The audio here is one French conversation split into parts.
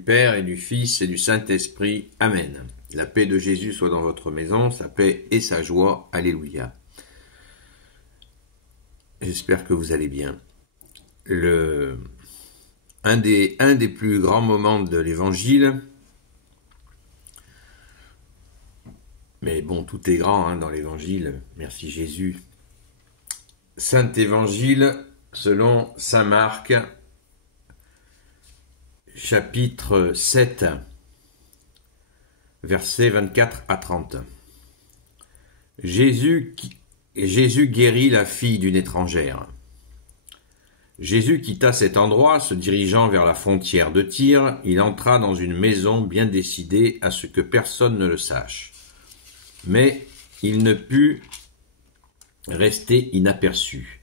Du Père et du Fils et du Saint-Esprit. Amen. La paix de Jésus soit dans votre maison, sa paix et sa joie. Alléluia. J'espère que vous allez bien. Un des plus grands moments de l'Évangile, mais bon, tout est grand dans l'Évangile, merci Jésus. Saint Évangile selon saint Marc, chapitre 7, versets 24 à 30. Jésus guérit la fille d'une étrangère. Jésus quitta cet endroit, se dirigeant vers la frontière de Tyr. Il entra dans une maison bien décidé à ce que personne ne le sache. Mais il ne put rester inaperçu.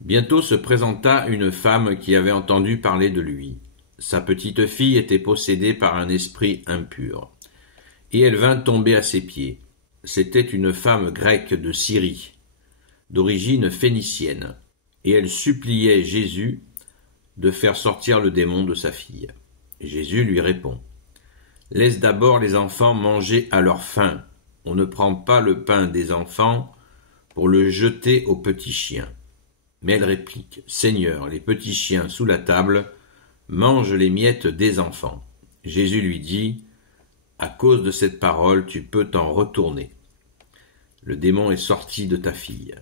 Bientôt se présenta une femme qui avait entendu parler de lui. Sa petite fille était possédée par un esprit impur. Et elle vint tomber à ses pieds. C'était une femme grecque de Syrie, d'origine phénicienne, et elle suppliait Jésus de faire sortir le démon de sa fille. Jésus lui répond : « Laisse d'abord les enfants manger à leur faim. On ne prend pas le pain des enfants pour le jeter aux petits chiens. » Mais elle réplique : « Seigneur, les petits chiens sous la table mangent les miettes des enfants. » Jésus lui dit : « À cause de cette parole, tu peux t'en retourner. Le démon est sorti de ta fille. »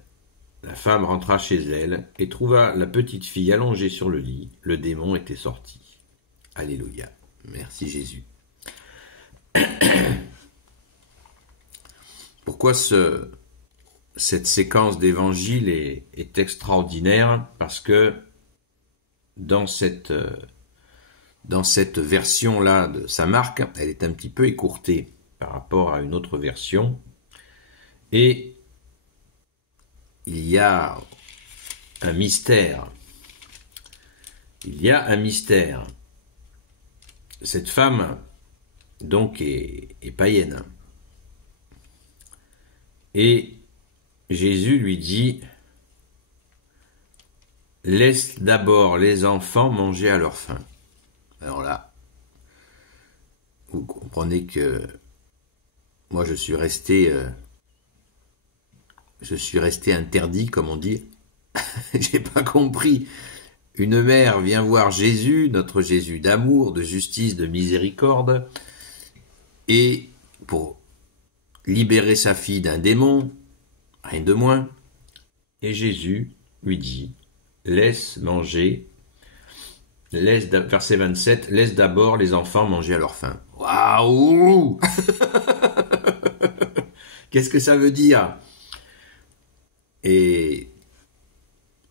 La femme rentra chez elle et trouva la petite fille allongée sur le lit. Le démon était sorti. Alléluia. Merci Jésus. Pourquoi cette séquence d'évangile est extraordinaire ? Parce que dans cette version-là de saint Marc, elle est un petit peu écourtée par rapport à une autre version. Et il y a un mystère. Il y a un mystère. Cette femme, donc, est païenne. Et Jésus lui dit : « Laisse d'abord les enfants manger à leur faim. » Alors là, vous comprenez que moi je suis resté interdit, comme on dit. J'ai pas compris. Une mère vient voir Jésus, notre Jésus d'amour, de justice, de miséricorde, et pour libérer sa fille d'un démon, rien de moins. Et Jésus lui dit : laisse manger, verset 27, laisse d'abord les enfants manger à leur faim. Waouh! Qu'est-ce que ça veut dire? Et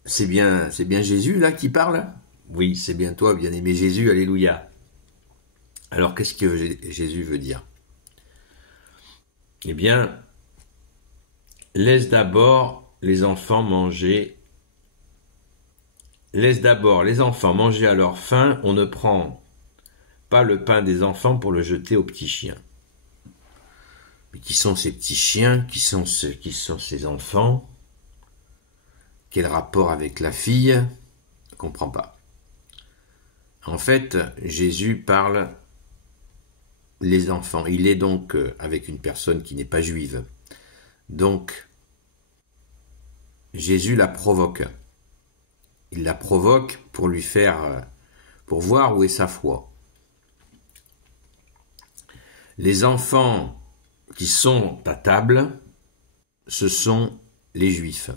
c'est bien Jésus là qui parle? Oui, c'est bien toi, bien-aimé Jésus, alléluia. Alors qu'est-ce que Jésus veut dire? Eh bien, laisse d'abord les enfants manger à leur faim. On ne prend pas le pain des enfants pour le jeter aux petits chiens. Mais qui sont ces petits chiens? Qui sont ces enfants? Quel rapport avec la fille? Je ne comprends pas. En fait, Jésus parle les enfants. Il est donc avec une personne qui n'est pas juive. Donc, Jésus la provoque. Il la provoque pour pour voir où est sa foi. Les enfants qui sont à table, ce sont les Juifs.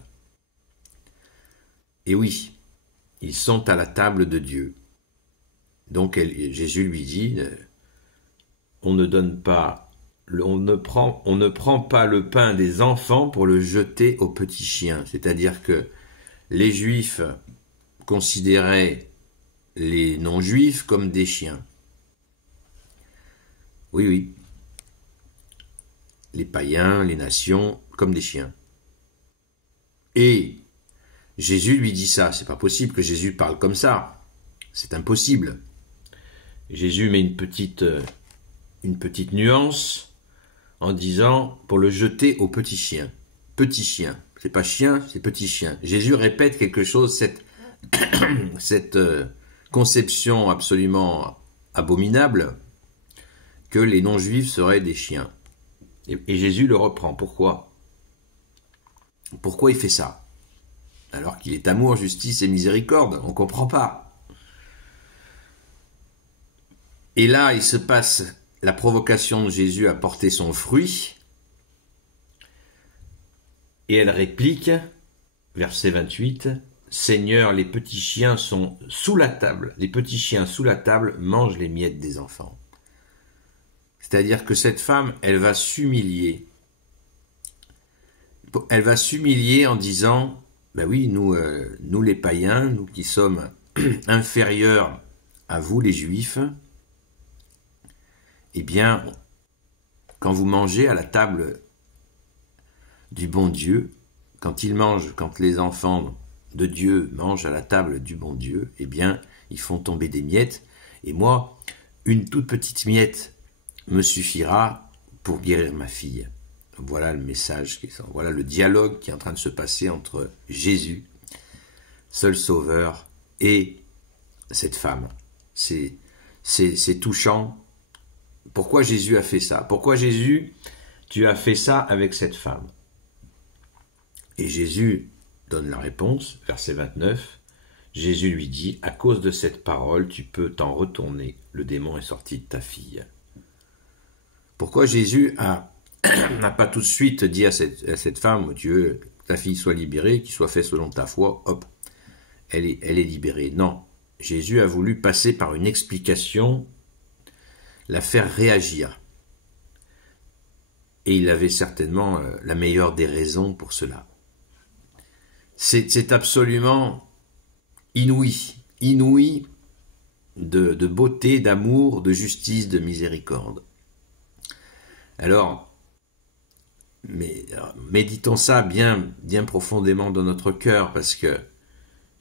Et oui, ils sont à la table de Dieu. Donc Jésus lui dit, on ne prend pas le pain des enfants pour le jeter aux petits chiens. C'est-à-dire que les Juifs considéraient les non-Juifs comme des chiens. Oui. Les païens, les nations, comme des chiens. Et Jésus lui dit ça. C'est pas possible que Jésus parle comme ça. C'est impossible. Jésus met une petite nuance en disant pour le jeter aux petits chiens. Petits chiens. C'est pas chien, c'est petit chien. Jésus répète quelque chose, cette conception absolument abominable que les non-juifs seraient des chiens. Et Jésus le reprend. Pourquoi? Pourquoi il fait ça? Alors qu'il est amour, justice et miséricorde, on ne comprend pas. Et là, il se passe la provocation de Jésus à porter son fruit. Et elle réplique, verset 28, « Seigneur, les petits chiens sont sous la table. Les petits chiens sous la table mangent les miettes des enfants. » C'est-à-dire que cette femme, elle va s'humilier. Elle va s'humilier en disant, ben oui, nous les païens, nous qui sommes inférieurs à vous les juifs, eh bien, quand vous mangez à la table du bon Dieu, quand les enfants de Dieu mangent à la table du bon Dieu, eh bien, ils font tomber des miettes. Et moi, une toute petite miette me suffira pour guérir ma fille. Voilà le message, voilà le dialogue qui est en train de se passer entre Jésus, seul sauveur, et cette femme. C'est touchant. Pourquoi Jésus a fait ça? Pourquoi Jésus, tu as fait ça avec cette femme? Et Jésus donne la réponse, verset 29. Jésus lui dit, à cause de cette parole, tu peux t'en retourner. Le démon est sorti de ta fille. Pourquoi Jésus n'a pas tout de suite dit à cette femme, Dieu, ta fille soit libérée, qu'il soit fait selon ta foi, hop, elle est libérée. Non, Jésus a voulu passer par une explication, la faire réagir. Et il avait certainement la meilleure des raisons pour cela. C'est absolument inouï de beauté, d'amour, de justice, de miséricorde. Alors, méditons ça bien profondément dans notre cœur, parce que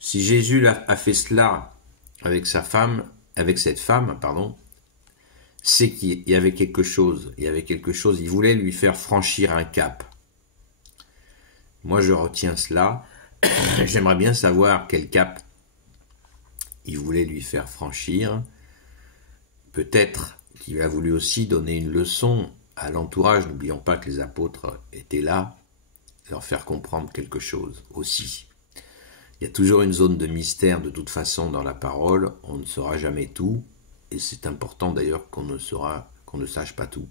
si Jésus a fait cela avec cette femme, c'est qu'il y avait quelque chose, il voulait lui faire franchir un cap. Moi, je retiens cela. J'aimerais bien savoir quel cap il voulait lui faire franchir. Peut-être qu'il a voulu aussi donner une leçon à l'entourage. N'oublions pas que les apôtres étaient là, leur faire comprendre quelque chose aussi. Il y a toujours une zone de mystère de toute façon dans la parole. On ne saura jamais tout, et c'est important d'ailleurs qu'on ne sache pas tout.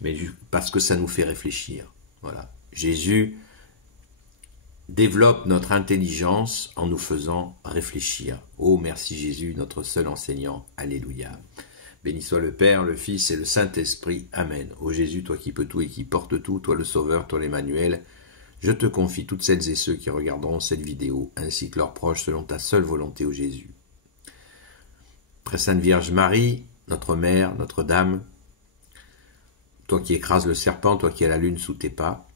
Mais parce que ça nous fait réfléchir. Voilà. Jésus développe notre intelligence en nous faisant réfléchir. Oh, merci Jésus, notre seul enseignant. Alléluia. Béni soit le Père, le Fils et le Saint-Esprit. Amen. Ô Jésus, toi qui peux tout et qui portes tout, toi le Sauveur, toi l'Emmanuel, je te confie toutes celles et ceux qui regarderont cette vidéo, ainsi que leurs proches, selon ta seule volonté, ô Jésus. Très Sainte Vierge Marie, notre Mère, notre Dame, toi qui écrases le serpent, toi qui as la lune sous tes pas,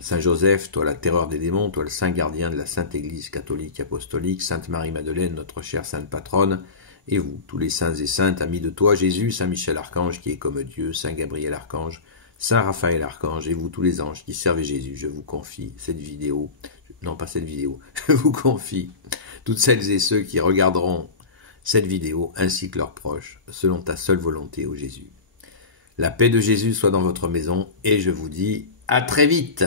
Saint Joseph, toi la terreur des démons, toi le saint gardien de la Sainte Église catholique apostolique, Sainte Marie-Madeleine, notre chère Sainte Patronne, et vous, tous les saints et saintes, amis de toi, Jésus, Saint Michel Archange qui est comme Dieu, Saint Gabriel Archange, Saint Raphaël Archange, et vous, tous les anges qui servent Jésus, je vous confie cette vidéo, non pas cette vidéo, je vous confie toutes celles et ceux qui regarderont cette vidéo, ainsi que leurs proches, selon ta seule volonté, ô Jésus. La paix de Jésus soit dans votre maison, et je vous dis à très vite.